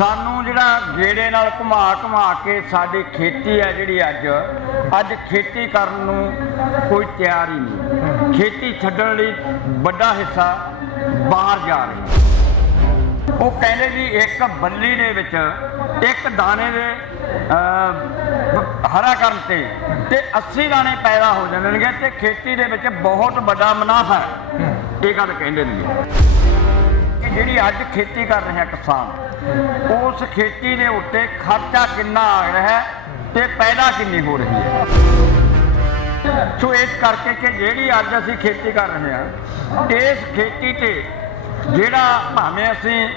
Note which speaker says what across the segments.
Speaker 1: ਸਾਨੂੰ ਜਿਹੜਾ ਗੇੜੇ ਨਾਲ ਘੁਮਾ ਘੁਮਾ ਕੇ ਸਾਡੀ ਖੇਤੀ ਹੈ ਜਿਹੜੀ ਅੱਜ ਅੱਜ ਖੇਤੀ ਕਰਨ ਨੂੰ ਕੋਈ ਤਿਆਰ ਹੀ ਨਹੀਂ। ਖੇਤੀ ਛੱਡਣ ਲਈ ਵੱਡਾ ਹਿੱਸਾ ਬਾਹਰ ਜਾ ਰਿਹਾ ਉਹ ਕਹਿੰਦੇ ਜੀ ਇੱਕ ਬੱਲੀ ਦੇ ਵਿੱਚ, ਇੱਕ ਦਾਣੇ ਦੇ ਹਰਾ ਕਰਨ ਤੇ ਤੇ 80 ਦਾਣੇ ਪੈਦਾ ਹੋ ਜਾਣਗੇ ਤੇ ਖੇਤੀ ਦੇ ਵਿੱਚ ਬਹੁਤ ਵੱਡਾ ਮੁਨਾਫਾ ਹੈ। ਇਹ ਗੱਲ ਕਹਿੰਦੇ ਨੇ ਜਿਹੜੀ ਅੱਜ ਖੇਤੀ ਕਰ ਰਿਹਾ ਕਿਸਾਨ ਉਸ ਖੇਤੀ ਦੇ ਉੱਤੇ ਖਰਚਾ ਕਿੰਨਾ ਆ ਰਿਹਾ ਹੈ ਤੇ ਪੈਦਾ ਕਿੰਨੀ ਹੋ ਰਹੀ ਹੈ? ਸੋ ਇਸ ਕਰਕੇ ਕਿ ਜਿਹੜੀ ਅੱਜ ਅਸੀਂ ਖੇਤੀ ਕਰ ਰਹੇ ਹਾਂ, ਇਸ ਖੇਤੀ ਤੇ ਜਿਹੜਾ ਭਾਵੇਂ ਅਸੀਂ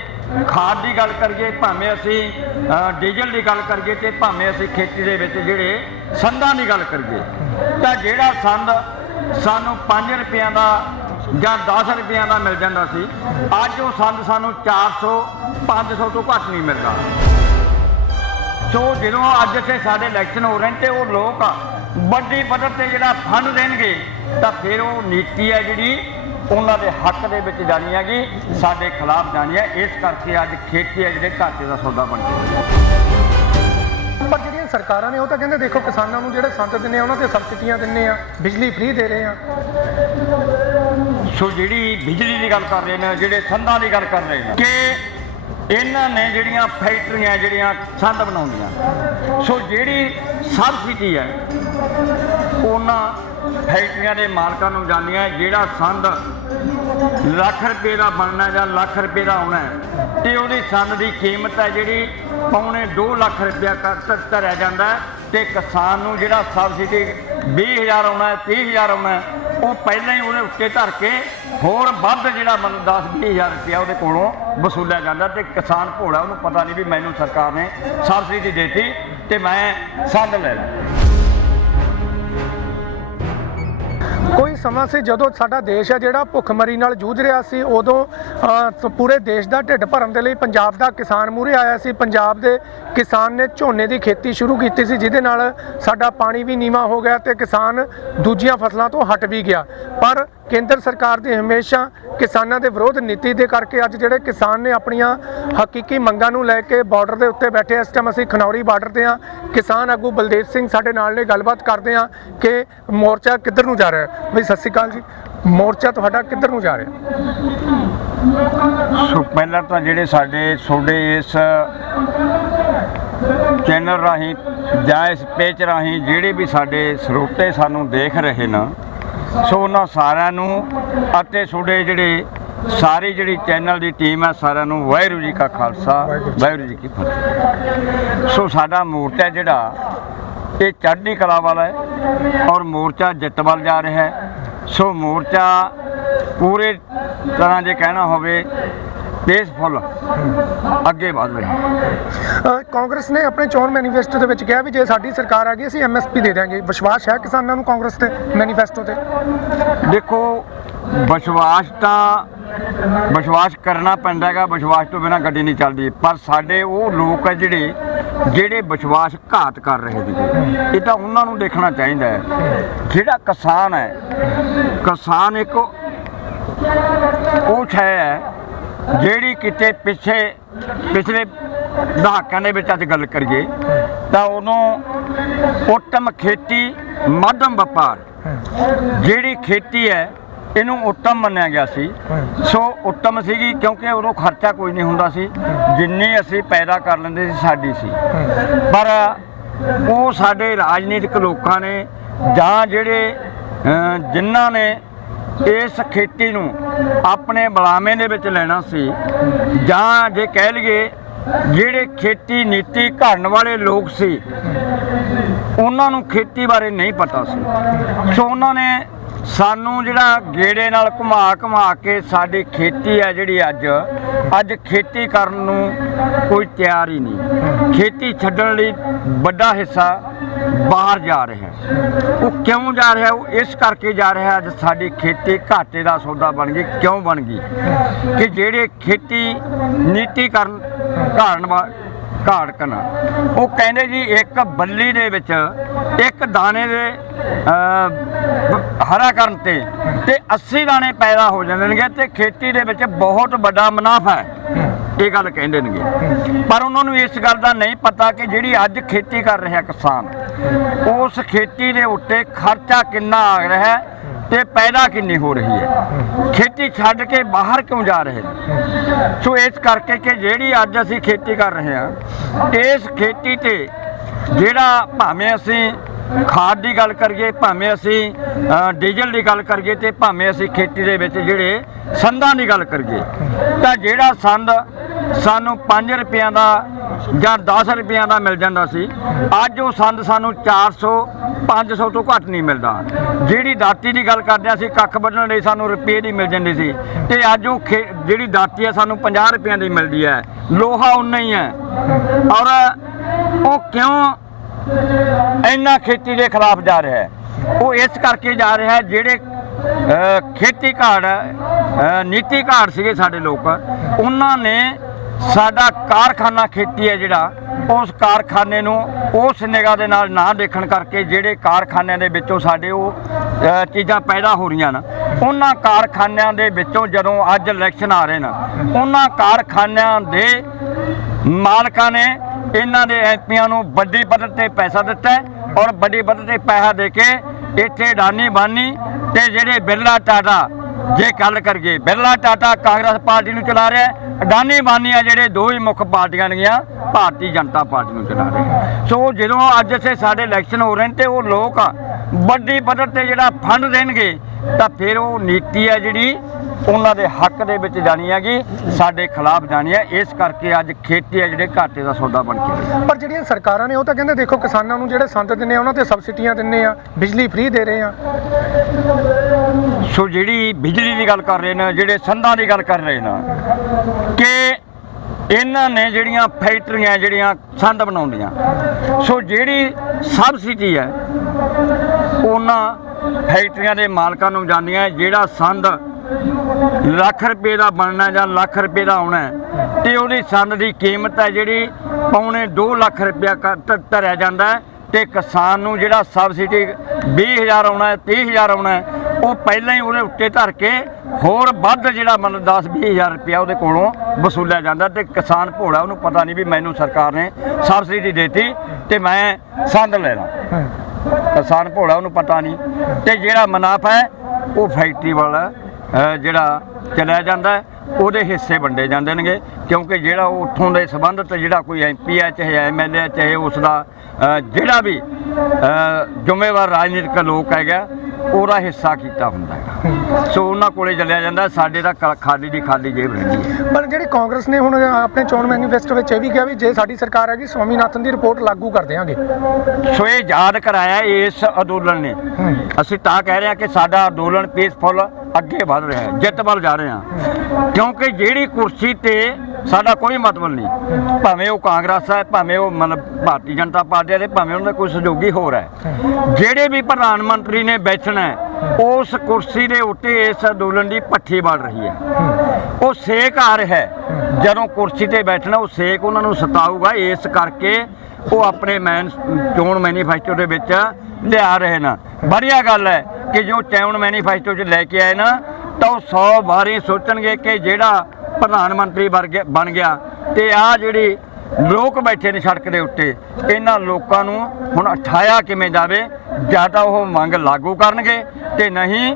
Speaker 1: ਖਾਦ ਦੀ ਗੱਲ ਕਰੀਏ, ਭਾਵੇਂ ਅਸੀਂ ਡੀਜ਼ਲ ਦੀ ਗੱਲ ਕਰੀਏ ਤੇ ਭਾਵੇਂ ਅਸੀਂ ਖੇਤੀ ਦੇ ਵਿੱਚ ਜਿਹੜੇ ਸੰਦਾਂ ਦੀ ਗੱਲ ਕਰੀਏ, ਤਾਂ ਜਿਹੜਾ ਸੰਦ ਸਾਨੂੰ 5 ਰੁਪਈਆਂ ਦਾ ਜਾਂ 10 ਰੁਪਈਆਂ ਦਾ ਮਿਲ ਜਾਂਦਾ ਸੀ, ਅੱਜ ਉਹ ਸੰਦ ਸਾਨੂੰ 400 500 ਤੋਂ ਘੱਟ ਨਹੀਂ ਮਿਲਦਾ। ਸੋ ਜਦੋਂ ਅੱਜ ਇੱਥੇ ਸਾਡੇ ਇਲੈਕਸ਼ਨ ਹੋ ਰਹੇ ਨੇ ਤੇ ਉਹ ਲੋਕ ਵੱਡੀ ਪੱਧਰ ਤੇ ਜਿਹੜਾ ਫੰਡ ਦੇਣਗੇ, ਤਾਂ ਫਿਰ ਉਹ ਨੀਤੀ ਹੈ ਜਿਹੜੀ ਉਹਨਾਂ ਦੇ ਹੱਕ ਦੇ ਵਿੱਚ ਜਾਣੀ ਹੈਗੀ, ਸਾਡੇ ਖਿਲਾਫ ਜਾਣੀ ਹੈ। ਇਸ ਕਰਕੇ ਅੱਜ ਖੇਤੀ ਹੈ ਜਿਹੜੇ ਘਾਟੇ ਦਾ ਸੌਦਾ ਬਣ ਗਿਆ
Speaker 2: ਪਰ ਜਿਹੜੀਆਂ ਸਰਕਾਰਾਂ ਨੇ ਉਹ ਤਾਂ ਕਹਿੰਦੇ ਦੇਖੋ ਕਿਸਾਨਾਂ ਨੂੰ ਜਿਹੜੇ ਸੰਦ ਦਿੰਦੇ ਆ, ਉਹਨਾਂ ਤੇ ਸਬਸਿਡੀਆਂ ਦਿੰਦੇ ਆ, ਬਿਜਲੀ ਫ੍ਰੀ ਦੇ ਰਹੇ ਆ।
Speaker 1: ਸੋ ਜਿਹੜੀ ਬਿਜਲੀ ਦੀ ਗੱਲ ਕਰ ਰਹੇ ਨੇ, ਜਿਹੜੇ ਸੰਦਾਂ ਦੀ ਗੱਲ ਕਰ ਰਹੇ ਨੇ, ਕਿ ਇਹਨਾਂ ਨੇ ਜਿਹੜੀਆਂ ਫੈਕਟਰੀਆਂ, ਜਿਹੜੀਆਂ ਸੰਦ ਬਣਾਉਂਦੀਆਂ, ਸੋ ਜਿਹੜੀ ਸਬਸਿਡੀ ਹੈ, ਉਹਨਾਂ ਫੈਕਟਰੀਆਂ ਦੇ ਮਾਲਕਾਂ ਨੂੰ ਜਾਂਦੀਆਂ, ਜਿਹੜਾ ਸੰਦ ਲੱਖ ਰੁਪਏ ਦਾ ਬਣਨਾ ਜਾਂ ਲੱਖ ਰੁਪਏ ਦਾ ਆਉਣਾ ਹੈ, ਤੇ ਉਹਦੀ ਸੰਦ ਦੀ ਕੀਮਤ ਹੈ ਜਿਹੜੀ ਪੌਣੇ 2 ਲੱਖ ਰੁਪਇਆ ਕਰ ਧਰਿਆ ਜਾਂਦਾ ਹੈ ਤੇ ਕਿਸਾਨ ਨੂੰ ਜਿਹੜਾ ਸਬਸਿਡੀ 20000 ਆਉਣਾ ਹੈ 30000 ਆਉਣਾ ਉਹ ਪਹਿਲਾਂ ਹੀ ਉਹਦੇ ਉੱਤੇ ਧਰ ਕੇ ਹੋਰ ਵੱਧ ਜਿਹੜਾ ਮਨ 10 20000 ਰੁਪਇਆ ਉਹਦੇ ਕੋਲੋਂ ਵਸੂਲਿਆ ਜਾਂਦਾ ਤੇ ਕਿਸਾਨ ਭੋਲਾ ਉਹਨੂੰ ਪਤਾ ਨਹੀਂ ਵੀ ਮੈਨੂੰ ਸਰਕਾਰ ਨੇ ਸਬਸਿਡੀ ਦਿੱਤੀ ਤੇ ਮੈਂ ਸੰਨ ਲੈ ਲਾਂ
Speaker 2: ਕੋਈ ਸਮਾਂ ਸੀ ਜਦੋਂ ਸਾਡਾ ਦੇਸ਼ ਹੈ ਜਿਹੜਾ ਭੁੱਖਮਰੀ ਨਾਲ ਜੂਝ ਰਿਹਾ ਸੀ, ਉਦੋਂ ਪੂਰੇ ਦੇਸ਼ ਦਾ ਢਿੱਡ ਭਰਨ ਦੇ ਲਈ ਪੰਜਾਬ ਦਾ ਕਿਸਾਨ ਮੂਹਰੇ ਆਇਆ ਸੀ। ਪੰਜਾਬ ਦੇ ਕਿਸਾਨ ਨੇ ਝੋਨੇ ਦੀ ਖੇਤੀ ਸ਼ੁਰੂ ਕੀਤੀ ਸੀ, ਜਿਹਦੇ ਨਾਲ ਸਾਡਾ ਪਾਣੀ ਵੀ ਨੀਵਾ ਹੋ ਗਿਆ ਤੇ ਕਿਸਾਨ ਦੂਜੀਆਂ ਫਸਲਾਂ ਤੋਂ ਹਟ ਵੀ ਗਿਆ। ਪਰ ਕੇਂਦਰ ਸਰਕਾਰ ਦੀ ਹਮੇਸ਼ਾ ਕਿਸਾਨਾਂ ਦੇ ਵਿਰੋਧ ਨੀਤੀ ਦੇ ਕਰਕੇ ਅੱਜ ਜਿਹੜੇ ਕਿਸਾਨ ਨੇ ਆਪਣੀਆਂ ਹਕੀਕੀ ਮੰਗਾਂ ਨੂੰ ਲੈ ਕੇ ਬਾਰਡਰ ਦੇ ਉੱਤੇ ਬੈਠੇ ਇਸ ਟਾਈਮ ਅਸੀਂ ਖਨੌਰੀ ਬਾਰਡਰ ਤੇ ਆ। ਕਿਸਾਨ ਆਗੂ ਬਲਦੇਵ ਸਿੰਘ ਸਾਡੇ ਨਾਲ ਨੇ ਗੱਲਬਾਤ ਕਰਦੇ ਆ ਕਿ ਮੋਰਚਾ ਕਿੱਧਰ ਨੂੰ ਜਾ ਰਿਹਾ ਹੈ? ਸਤਿ ਸ਼੍ਰੀ ਅਕਾਲ ਜੀ। ਮੋਰਚਾ ਤੁਹਾਡਾ ਕਿੱਧਰ ਨੂੰ ਜਾ ਰਿਹਾ?
Speaker 1: ਸੋ ਪਹਿਲਾਂ ਤਾਂ ਜਿਹੜੇ ਸਾਡੇ, ਤੁਹਾਡੇ ਇਸ ਚੈਨਲ ਰਾਹੀਂ ਜਾਂ ਇਸ ਪੇਜ ਰਾਹੀਂ ਜਿਹੜੇ ਵੀ ਸਾਡੇ ਸਰੋਤੇ ਸਾਨੂੰ ਦੇਖ ਰਹੇ ਨੇ, ਸੋ ਉਹਨਾਂ ਸਾਰਿਆਂ ਨੂੰ ਅਤੇ ਤੁਹਾਡੇ ਜਿਹੜੇ ਸਾਰੀ ਜਿਹੜੀ ਚੈਨਲ ਦੀ ਟੀਮ ਹੈ, ਸਾਰਿਆਂ ਨੂੰ ਵਾਹਿਗੁਰੂ ਜੀ ਕਾ ਖਾਲਸਾ, ਵਾਹਿਗੁਰੂ ਜੀ ਕੀ ਫਤਿਹ। ਸੋ ਸਾਡਾ ਮੋਰਚਾ ਜਿਹੜਾ, ਇਹ ਚੜ੍ਹਦੀ ਕਲਾ ਵਾਲਾ ਹੈ ਔਰ ਮੋਰਚਾ ਜਿੱਤ ਵੱਲ ਜਾ ਰਿਹਾ ਹੈ। ਸੋ ਮੋਰਚਾ ਪੂਰੇ ਤਰ੍ਹਾਂ ਜੇ ਕਹਿਣਾ ਹੋਵੇ ਪੇਸਫੁੱਲ ਅੱਗੇ ਵਧ ਰਿਹਾ।
Speaker 2: ਕਾਂਗਰਸ ਨੇ ਆਪਣੇ ਚੋਣ ਮੈਨੀਫੈਸਟੋ ਦੇ ਵਿੱਚ ਕਿਹਾ ਵੀ ਜੇ ਸਾਡੀ ਸਰਕਾਰ ਆ ਗਈ ਅਸੀਂ ਐਮਐਸਪੀ ਦੇ ਦਿਆਂਗੇ। ਵਿਸ਼ਵਾਸ ਹੈ ਕਿਸਾਨਾਂ ਨੂੰ ਕਾਂਗਰਸ ਤੇ ਮੈਨੀਫੈਸਟੋ ਤੇ?
Speaker 1: ਦੇਖੋ ਵਿਸ਼ਵਾਸ ਤਾਂ ਵਿਸ਼ਵਾਸ ਕਰਨਾ ਪੈਂਦਾ ਹੈਗਾ ਵਿਸ਼ਵਾਸ ਤੋਂ ਬਿਨਾਂ ਗੱਡੀ ਨਹੀਂ ਚੱਲਦੀ। ਪਰ ਸਾਡੇ ਉਹ ਲੋਕ ਹੈ ਜਿਹੜੇ ਜਿਹੜੇ ਵਿਸ਼ਵਾਸ ਘਾਤ ਕਰ ਰਹੇ ਨੇ ਇਹ ਤਾਂ ਉਹਨਾਂ ਨੂੰ ਦੇਖਣਾ ਚਾਹੀਦਾ ਹੈ। ਜਿਹੜਾ ਕਿਸਾਨ ਹੈ, ਕਿਸਾਨ ਇੱਕ ਉਹ ਸ਼ੈ ਹੈ, ਜਿਹੜੀ ਕਿਤੇ ਪਿੱਛੇ, ਪਿਛਲੇ ਦਹਾਕਿਆਂ ਦੇ ਵਿੱਚ ਅੱਜ ਗੱਲ ਕਰੀਏ, ਤਾਂ ਉਦੋਂ ਉੱਤਮ ਖੇਤੀ, ਮੱਧਮ ਵਪਾਰ, ਜਿਹੜੀ ਖੇਤੀ ਹੈ ਇਹਨੂੰ ਉੱਤਮ ਮੰਨਿਆ ਗਿਆ ਸੀ। ਸੋ ਉੱਤਮ ਸੀਗੀ ਕਿਉਂਕਿ ਉਦੋਂ ਖਰਚਾ ਕੋਈ ਨਹੀਂ ਹੁੰਦਾ ਸੀ। ਜਿੰਨੀ ਅਸੀਂ ਪੈਦਾ ਕਰ ਲੈਂਦੇ ਸੀ ਸਾਡੀ ਸੀ। ਪਰ ਉਹ ਸਾਡੇ ਰਾਜਨੀਤਿਕ ਲੋਕਾਂ ਨੇ ਜਾਂ ਜਿਹੜੇ ਜਿਨ੍ਹਾਂ ਨੇ ਇਸ ਖੇਤੀ ਨੂੰ ਆਪਣੇ ਬਲਾਮੇ ਦੇ ਵਿੱਚ ਲੈਣਾ ਸੀ ਜਾਂ ਜੇ ਕਹਿ ਲਈਏ ਜਿਹੜੇ ਖੇਤੀ ਨੀਤੀ ਘੜਨ ਵਾਲੇ ਲੋਕ ਸੀ ਉਹਨਾਂ ਨੂੰ ਖੇਤੀ ਬਾਰੇ ਨਹੀਂ ਪਤਾ ਸੀ। ਸੋ ਉਹਨਾਂ ਨੇ ਸਾਨੂੰ ਜਿਹੜਾ ਗੇੜੇ ਨਾਲ ਘੁਮਾ ਘੁਮਾ ਕੇ ਸਾਡੀ ਖੇਤੀ ਹੈ ਜਿਹੜੀ ਅੱਜ ਅੱਜ ਖੇਤੀ ਕਰਨ ਨੂੰ ਕੋਈ ਤਿਆਰ ਹੀ ਨਹੀਂ। ਖੇਤੀ ਛੱਡਣ ਲਈ ਵੱਡਾ ਹਿੱਸਾ ਬਾਹਰ ਜਾ ਰਿਹਾ। ਉਹ ਕਿਉਂ ਜਾ ਰਿਹਾ? ਉਹ ਇਸ ਕਰਕੇ ਜਾ ਰਿਹਾ ਅੱਜ ਸਾਡੀ ਖੇਤੀ ਘਾਟੇ ਦਾ ਸੌਦਾ ਬਣ ਗਈ। ਕਿਉਂ ਬਣ ਗਈ? ਕਿ ਜਿਹੜੇ ਖੇਤੀ ਨੀਤੀ ਕਰਨ ਘਾੜਨ ਵਾ ਘਾੜਕਣ। ਉਹ ਕਹਿੰਦੇ ਜੀ, ਇੱਕ ਬੱਲੀ ਦੇ ਵਿੱਚ, ਇੱਕ ਦਾਣੇ ਦੇ ਹਰਾ ਕਰਨ ਤੇ ਤੇ 80 ਦਾਣੇ ਪੈਦਾ ਹੋ ਜਾਂਦੇ ਨੇ ਤੇ ਖੇਤੀ ਦੇ ਵਿੱਚ ਬਹੁਤ ਵੱਡਾ ਮੁਨਾਫਾ ਹੈ। ਇਹ ਗੱਲ ਕਹਿੰਦੇ ਨੇਗੇ। ਪਰ ਉਹਨਾਂ ਨੂੰ ਇਸ ਗੱਲ ਦਾ ਨਹੀਂ ਪਤਾ ਕਿ ਜਿਹੜੀ ਅੱਜ ਖੇਤੀ ਕਰ ਰਿਹਾ ਕਿਸਾਨ, ਉਸ ਖੇਤੀ ਦੇ ਉੱਤੇ ਖਰਚਾ ਕਿੰਨਾ ਆ ਰਿਹਾ ਹੈ ਤੇ ਪੈਦਾ ਕਿੰਨੀ ਹੋ ਰਹੀ ਹੈ? ਖੇਤੀ ਛੱਡ ਕੇ ਬਾਹਰ ਕਿਉਂ ਜਾ ਰਹੇ ਨੇ? ਸੋ ਇਸ ਕਰਕੇ ਕਿ ਜਿਹੜੀ ਅੱਜ ਅਸੀਂ ਖੇਤੀ ਕਰ ਰਹੇ ਹਾਂ, ਇਸ ਖੇਤੀ ਤੇ ਜਿਹੜਾ ਭਾਵੇਂ ਅਸੀਂ ਖਾਦ ਦੀ ਗੱਲ ਕਰੀਏ, ਭਾਵੇਂ ਅਸੀਂ ਡੀਜ਼ਲ ਦੀ ਗੱਲ ਕਰੀਏ ਤੇ ਭਾਵੇਂ ਅਸੀਂ ਖੇਤੀ ਦੇ ਵਿੱਚ ਜਿਹੜੇ ਸੰਦਾਂ ਦੀ ਗੱਲ ਕਰੀਏ, ਤਾਂ ਜਿਹੜਾ ਸੰਦ ਸਾਨੂੰ 5 ਰੁਪਈਆਂ ਦਾ ਜਾਂ 10 ਰੁਪਿਆਂ ਦਾ ਮਿਲ ਜਾਂਦਾ ਸੀ। ਅੱਜ ਉਹ ਸੰਦ ਸਾਨੂੰ 400 500 ਤੋਂ ਘੱਟ ਨਹੀਂ ਮਿਲਦਾ। ਜਿਹੜੀ ਦਾਤੀ ਦੀ ਗੱਲ ਕਰਦੇ ਹਾਂ ਅਸੀਂ, ਕੱਖ ਵੱਢਣ ਲਈ ਸਾਨੂੰ ਰੁਪਏ ਦੀ ਮਿਲ ਜਾਂਦੀ ਸੀ। ਤੇ ਅੱਜ ਉਹ ਖੇ- ਜਿਹੜੀ ਦਾਤੀ ਹੈ ਸਾਨੂੰ 50 ਰੁਪਈਆਂ ਦੀ ਮਿਲਦੀ ਹੈ। ਲੋਹਾ ਉਨਾ ਹੀ ਹੈ। ਔਰ ਉਹ ਕਿਉਂ ਇੰਨਾ ਖੇਤੀ ਦੇ ਖਿਲਾਫ ਜਾ ਰਿਹਾ ਹੈ? ਉਹ ਇਸ ਕਰਕੇ ਜਾ ਰਿਹਾ ਹੈ ਜਿਹੜੇ ਖੇਤੀ ਘਾੜ ਨੀਤੀ ਘਾੜ ਸੀਗੇ ਸਾਡੇ ਲੋਕ, ਉਹਨਾਂ ਨੇ ਸਾਡਾ ਕਾਰਖਾਨਾ ਖੇਤੀ ਹੈ ਜਿਹੜਾ, ਉਸ ਕਾਰਖਾਨੇ ਨੂੰ ਉਸ ਨਿਗਾਹ ਦੇ ਨਾਲ ਨਾ ਦੇਖਣ ਕਰਕੇ ਜਿਹੜੇ ਕਾਰਖਾਨਿਆਂ ਦੇ ਵਿੱਚੋਂ ਸਾਡੇ ਉਹ ਚੀਜ਼ਾਂ ਪੈਦਾ ਹੋ ਰਹੀਆਂ ਨੇ ਉਹਨਾਂ ਕਾਰਖਾਨਿਆਂ ਦੇ ਵਿੱਚੋਂ ਜਦੋਂ ਅੱਜ ਇਲੈਕਸ਼ਨ ਆ ਰਹੇ ਨੇ, ਉਹਨਾਂ ਕਾਰਖਾਨਿਆਂ ਦੇ ਮਾਲਕਾਂ ਨੇ ਇਹਨਾਂ ਦੇ ਐਮਪੀਆਂ ਨੂੰ ਵੱਡੀ ਪੱਧਰ ਤੇ ਪੈਸਾ ਦਿੱਤਾ ਔਰ ਵੱਡੀ ਪੱਧਰ ਤੇ ਪੈਸਾ ਦੇ ਕੇ ਇੱਥੇ ਡਾਨੀ ਬਾਨੀ ਤੇ ਜਿਹੜੇ ਬਿਰਲਾ ਟਾਟਾ, ਜੇ ਗੱਲ ਕਰੀਏ, ਬਿਰਲਾ ਟਾਟਾ ਕਾਂਗਰਸ ਪਾਰਟੀ ਨੂੰ ਚਲਾ ਰਿਹਾ ਹੈ ਅਡਾਨੀ ਬਾਨੀ ਆ ਜਿਹੜੇ ਦੋ ਹੀ ਮੁੱਖ ਪਾਰਟੀਆਂ ਨੇਗੀਆਂ ਭਾਰਤੀ ਜਨਤਾ ਪਾਰਟੀ ਨੂੰ ਚਲਾ ਰਹੇ ਸੋ ਜਦੋਂ ਅੱਜ ਇੱਥੇ ਸਾਡੇ ਇਲੈਕਸ਼ਨ ਹੋ ਰਹੇ ਨੇ ਤੇ ਉਹ ਲੋਕ ਵੱਡੀ ਪੱਧਰ ਤੇ ਜਿਹੜਾ ਫੰਡ ਦੇਣਗੇ, ਤਾਂ ਫਿਰ ਉਹ ਨੀਤੀ ਹੈ ਜਿਹੜੀ ਉਹਨਾਂ ਦੇ ਹੱਕ ਦੇ ਵਿੱਚ ਜਾਣੀ ਹੈਗੀ ਸਾਡੇ ਖਿਲਾਫ ਜਾਣੀ ਹੈ ਇਸ ਕਰਕੇ ਅੱਜ ਖੇਤੀ ਹੈ ਜਿਹੜੇ ਘਾਟੇ ਦਾ ਸੌਦਾ ਬਣ ਕੇ।
Speaker 2: ਪਰ ਜਿਹੜੀਆਂ ਸਰਕਾਰਾਂ ਨੇ ਉਹ ਤਾਂ ਕਹਿੰਦੇ ਦੇਖੋ ਕਿਸਾਨਾਂ ਨੂੰ ਜਿਹੜੇ ਸੰਦ ਦਿੰਨੇ ਆ ਉਹਨਾਂ ਤੇ ਸਬਸਿਡੀਆਂ ਦਿੰਨੇ ਆ ਬਿਜਲੀ ਫ੍ਰੀ ਦੇ ਰਹੇ ਆ
Speaker 1: ਸੋ ਜਿਹੜੀ ਬਿਜਲੀ ਦੀ ਗੱਲ ਕਰ ਰਹੇ ਨੇ ਜਿਹੜੇ ਸੰਦਾਂ ਦੀ ਗੱਲ ਕਰ ਰਹੇ ਨੇ ਕਿ ਇਹਨਾਂ ਨੇ ਜਿਹੜੀਆਂ ਫੈਕਟਰੀਆਂ ਜਿਹੜੀਆਂ ਸੰਦ ਬਣਾਉਂਦੀਆਂ ਸੋ ਜਿਹੜੀ ਸਬਸਿਡੀ ਹੈ ਉਹਨਾਂ ਫੈਕਟਰੀਆਂ ਦੇ ਮਾਲਕਾਂ ਨੂੰ ਜਾਂਦੀਆਂ ਜਿਹੜਾ ਸੰਦ ਲੱਖ ਰੁਪਏ ਦਾ ਬਣਨਾ ਜਾਂ ਲੱਖ ਰੁਪਏ ਦਾ ਆਉਣਾ ਤੇ ਉਹਦੀ ਸੰਦ ਦੀ ਕੀਮਤ ਹੈ ਜਿਹੜੀ ਪੌਣੇ 2 ਲੱਖ ਰੁਪਇਆ ਧਰਿਆ ਜਾਂਦਾ ਹੈ ਤੇ ਕਿਸਾਨ ਨੂੰ ਜਿਹੜਾ ਸਬਸਿਡੀ 20000 ਆਉਣਾ ਹੈ 30000 ਆਉਣਾ ਹੈ ਉਹ ਪਹਿਲਾਂ ਹੀ ਉਹਦੇ ਉੱਤੇ ਧਰ ਕੇ ਹੋਰ ਵੱਧ ਜਿਹੜਾ ਮਤਲਬ 10 20000 ਰੁਪਇਆ ਉਹਦੇ ਕੋਲੋਂ ਵਸੂਲਿਆ ਜਾਂਦਾ ਤੇ ਕਿਸਾਨ ਭੋਲਾ ਉਹਨੂੰ ਪਤਾ ਨਹੀਂ ਵੀ ਮੈਨੂੰ ਸਰਕਾਰ ਨੇ ਸਬਸਿਡੀ ਦਿੱਤੀ ਤੇ ਮੈਂ ਸੰਦ ਲੈਣਾ ਕਿਸਾਨ ਭੋਲਾ ਉਹਨੂੰ ਪਤਾ ਨਹੀਂ ਤੇ ਜਿਹੜਾ ਮੁਨਾਫਾ ਹੈ ਉਹ ਫੈਕਟਰੀ ਵਾਲਾ ਜਿਹੜਾ ਚਲਿਆ ਜਾਂਦਾ ਉਹਦੇ ਹਿੱਸੇ ਵੰਡੇ ਜਾਂਦੇ ਨੇਗੇ ਕਿਉਂਕਿ ਜਿਹੜਾ ਉੱਥੋਂ ਦੇ ਸੰਬੰਧਿਤ ਜਿਹੜਾ ਕੋਈ ਐਮਪੀ ਹੈ ਚਾਹੇ ਐਮਐਲਏ ਚਾਹੇ ਉਸ ਦਾ ਅ, ਜਿਹੜਾ ਵੀ ਜ਼ਿੰਮੇਵਾਰ ਰਾਜਨੀਤਿਕ ਲੋਕ ਹੈਗਾ ਉਹਦਾ ਹਿੱਸਾ ਕੀਤਾ ਹੁੰਦਾ ਹੈਗਾ। ਸੋ ਉਹਨਾਂ ਕੋਲੇ ਚਲਿਆ ਜਾਂਦਾ ਸਾਡੇ ਤਾਂ ਕ- ਖਾਲੀ ਦੀ ਖਾਲੀ ਜੇਬ ਰਹਿੰਦੀ ਹੈ।
Speaker 2: ਪਰ ਜਿਹੜੀ ਕਾਂਗਰਸ ਨੇ ਹੁਣ ਆਪਣੇ ਚੋਣ ਮੈਨੀਫੈਸਟੋ ਵਿੱਚ ਇਹ ਵੀ ਕਿਹਾ ਵੀ ਜੇ ਸਾਡੀ ਸਰਕਾਰ ਹੈਗੀ ਸਵਾਮੀਨਾਥਨ ਦੀ ਰਿਪੋਰਟ ਲਾਗੂ ਕਰ ਦੇਵਾਂਗੇ
Speaker 1: ਸੋ ਇਹ ਯਾਦ ਕਰਾਇਆ ਇਸ ਅੰਦੋਲਨ ਨੇ। ਅਸੀਂ ਤਾਂ ਕਹਿ ਰਹੇ ਹਾਂ ਕਿ ਸਾਡਾ ਅੰਦੋਲਨ ਪੀਸਫੁਲ ਅੱਗੇ ਵਧ ਰਿਹਾ ਹੈ ਜਿੱਤ ਵੱਲ ਜਾ ਰਹੇ ਹਾਂ। ਕਿਉਂਕਿ ਜਿਹੜੀ ਕੁਰਸੀ ਤੇ ਸਾਡਾ ਕੋਈ ਮਤਲਬ ਨਹੀਂ। ਭਾਵੇਂ ਉਹ ਕਾਂਗਰਸ ਹੈ, ਭਾਵੇਂ ਉਹ ਮਤਲਬ ਭਾਰਤੀ ਜਨਤਾ ਪਾਰਟੀ ਹੈ ਤੇ ਭਾਵੇਂ ਉਹਨਾਂ ਦਾ ਕੋਈ ਸਹਿਯੋਗੀ ਹੋਰ ਹੈ। ਜਿਹੜੇ ਵੀ ਪ੍ਰਧਾਨ ਮੰਤਰੀ ਨੇ ਬੈਠਣਾ ਉਸ ਕੁਰਸੀ ਦੇ ਉੱਤੇ ਇਸ ਅੰਦੋਲਨ ਦੀ ਪੱਠੀ ਬਣ ਰਹੀ ਹੈ। ਉਹ ਸੇਕ ਆ ਰਿਹਾ ਹੈ। ਜਦੋਂ ਕੁਰਸੀ ਤੇ ਬੈਠਣਾ, ਉਹ ਸੇਕ ਉਹਨਾਂ ਨੂੰ ਸਤਾਊਗਾ। ਇਸ ਕਰਕੇ ਉਹ ਆਪਣੇ ਮੈਨ ਚੋਣ ਮੈਨੀਫੈਸਟੋ ਦੇ ਵਿੱਚ ਲਿਆ ਰਹੇ ਨੇ। ਵਧੀਆ ਗੱਲ ਹੈ ਕਿ ਜੋ ਚੋਣ ਮੈਨੀਫੈਸਟੋ 'ਚ ਲੈ ਕੇ ਆਏ ਨਾ, ਤਾਂ ਉਹ 100 ਵਾਰੀ ਸੋਚਣਗੇ ਕਿ ਜਿਹੜਾ ਪ੍ਰਧਾਨ ਮੰਤਰੀ ਬਣ ਗਿਆ- ਬਣ ਗਿਆ ਤੇ ਆ ਜਿਹੜੀ ਲੋਕ ਬੈਠੇ ਨੇ ਸੜਕ ਦੇ ਉੱਤੇ ਇਹਨਾਂ ਲੋਕਾਂ ਨੂੰ ਹੁਣ ਉਠਾਇਆ ਕਿਵੇਂ ਜਾਵੇ? ਜਾਂ ਤਾਂ ਉਹ ਮੰਗ ਲਾਗੂ ਕਰਨਗੇ ਤੇ ਨਹੀਂ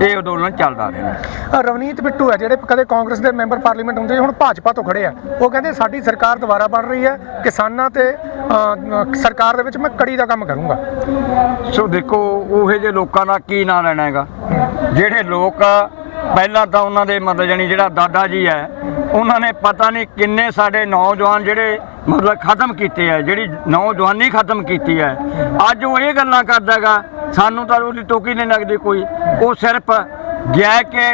Speaker 1: ਇਹ ਅੰਦੋਲਨ ਚੱਲਦਾ ਰਹਿਣਾ
Speaker 2: ਅ, ਰਵਨੀਤ ਬਿੱਟੂ ਹੈ ਜਿਹੜੇ ਕਦੇ ਕਾਂਗਰਸ ਦੇ ਮੈਂਬਰ ਪਾਰਲੀਮੈਂਟ ਹੁੰਦੇ ਹੁਣ ਭਾਜਪਾ ਤੋਂ ਖੜੇ ਆ। ਉਹ ਕਹਿੰਦੇ ਸਾਡੀ ਸਰਕਾਰ ਦੁਬਾਰਾ ਬਣ ਰਹੀ ਹੈ ਕਿਸਾਨਾਂ ਤੇ ਸਰਕਾਰ ਦੇ ਵਿੱਚ ਮੈਂ ਕੜੀ ਦਾ ਕੰਮ ਕਰੂੰਗਾ।
Speaker 1: ਸੋ ਦੇਖੋ ਉਹੇ ਜੇ ਲੋਕਾਂ ਦਾ ਕੀ ਨਾਂ ਲੈਣਾ ਹੈਗਾ? ਜਿਹੜੇ ਲੋਕ ਪਹਿਲਾਂ ਤਾਂ ਉਹਨਾਂ ਦੇ ਮਤਲਬ ਜਾਨੀ ਜਿਹੜਾ ਦਾਦਾ ਜੀ ਹੈ, ਉਹਨਾਂ ਨੇ ਪਤਾ ਨਹੀਂ ਕਿੰਨੇ ਸਾਡੇ ਨੌਜਵਾਨ ਜਿਹੜੇ ਮਤਲਬ ਖਤਮ ਕੀਤੇ ਆ, ਜਿਹੜੀ ਨੌਜਵਾਨੀ ਖਤਮ ਕੀਤੀ ਹੈ। ਅੱਜ ਉਹ ਇਹ ਗੱਲਾਂ ਕਰਦਾ ਹੈਗਾ ਸਾਨੂੰ ਤਾਂ ਉਹਦੀ ਟੋਕੀ ਨਹੀਂ ਲੱਗਦੀ ਕੋਈ। ਉਹ ਸਿਰਫ ਗਿਆ ਕਿ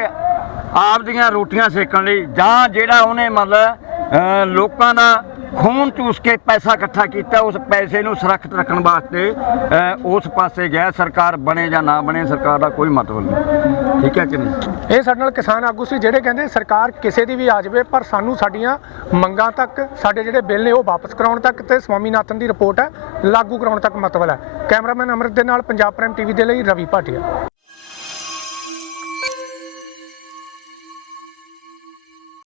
Speaker 1: ਆਪ ਦੀਆਂ ਰੋਟੀਆਂ ਸੇਕਣ ਲਈ ਜਾਂ ਜਿਹੜਾ ਉਹਨੇ ਮਤਲਬ ਲੋਕਾਂ ਦਾ ਖੂਨ ਚੂਸ ਕੇ ਪੈਸਾ ਇਕੱਠਾ ਕੀਤਾ, ਉਸ ਪੈਸੇ ਨੂੰ ਸੁਰੱਖਿਅਤ ਰੱਖਣ ਵਾਸਤੇ ਉਸ ਪਾਸੇ ਗਿਆ, ਸਰਕਾਰ ਬਣੇ ਜਾਂ ਨਾ ਬਣੇ, ਸਰਕਾਰ ਦਾ ਕੋਈ ਮਤਲਬ ਨਹੀਂ। ਠੀਕ ਹੈ ਕਿ ਨਹੀਂ?
Speaker 2: ਇਹ ਸਾਡੇ ਨਾਲ ਕਿਸਾਨ ਆਗੂ ਸੀ, ਜਿਹੜੇ ਕਹਿੰਦੇ ਸਰਕਾਰ ਕਿਸੇ ਦੀ ਵੀ ਆ ਜਾਵੇ, ਪਰ ਸਾਨੂੰ ਸਾਡੀਆਂ ਮੰਗਾਂ ਤੱਕ, ਸਾਡੇ ਜਿਹੜੇ ਬਿੱਲ ਨੇ ਉਹ ਵਾਪਸ ਕਰਾਉਣ ਤੱਕ ਤੇ ਸਵਾਮੀਨਾਥਨ ਦੀ ਰਿਪੋਰਟ ਹੈ, ਲਾਗੂ ਕਰਾਉਣ ਤੱਕ ਮਤਲਬ ਹੈ। ਕੈਮਰਾਮੈਨ ਅਮਰਿਤ ਦੇ ਨਾਲ ਪੰਜਾਬ ਪ੍ਰਾਈਮ ਟੀਵੀ ਦੇ ਲਈ ਰਵੀ ਭਾਟੀਆ।